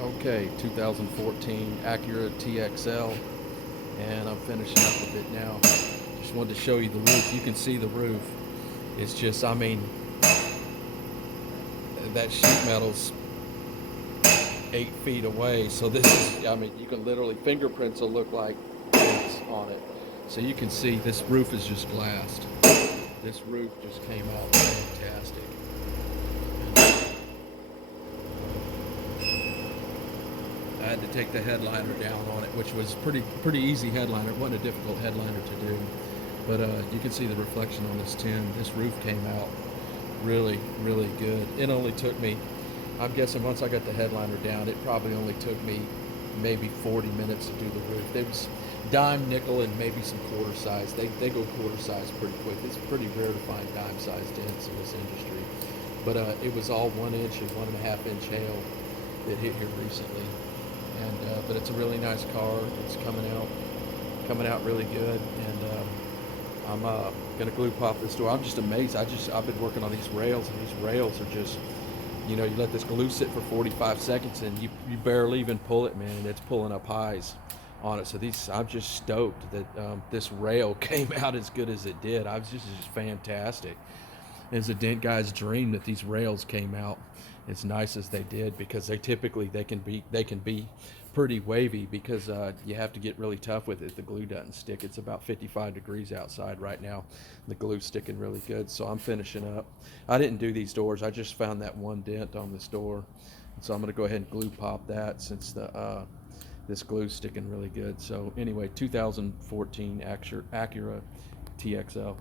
Okay, 2014 Acura TXL, and I'm finishing up with it now. Just wanted to show you the roof. You can see the roof. It's just, I mean, that sheet metal's 8 feet away. So this is, I mean, you can literally, fingerprints will look like prints on it. So you can see this roof is just glassed. This roof just came out fantastic. I had to take the headliner down on it, which was pretty easy headliner. It wasn't a difficult headliner to do, but you can see the reflection on this tin. This roof came out really good. It only took me, I'm guessing once I got the headliner down, it probably only took me maybe 40 minutes to do the roof. There was dime, nickel, and maybe some quarter size. They go quarter size pretty quick. It's pretty rare to find dime sized dents in this industry. But it was all 1 inch and 1.5 inch hail that hit here recently. And but it's a really nice car. It's coming out really good. And I'm gonna glue pop this door. I'm just amazed. I've been working on these rails, and these rails are just, you know, you let this glue sit for 45 seconds and you barely even pull it, man, and it's pulling up highs on it. So I'm just stoked that this rail came out as good as it did. It's just fantastic. It's a dent guy's dream that these rails came out as nice as they did, because they can be pretty wavy, because you have to get really tough with it. The glue doesn't stick. It's about 55 degrees outside right now. The glue's sticking really good, so I'm finishing up. I didn't do these doors. I just found that one dent on this door, so I'm going to go ahead and glue pop that, since this glue's sticking really good. So anyway, 2014 Acura TXL.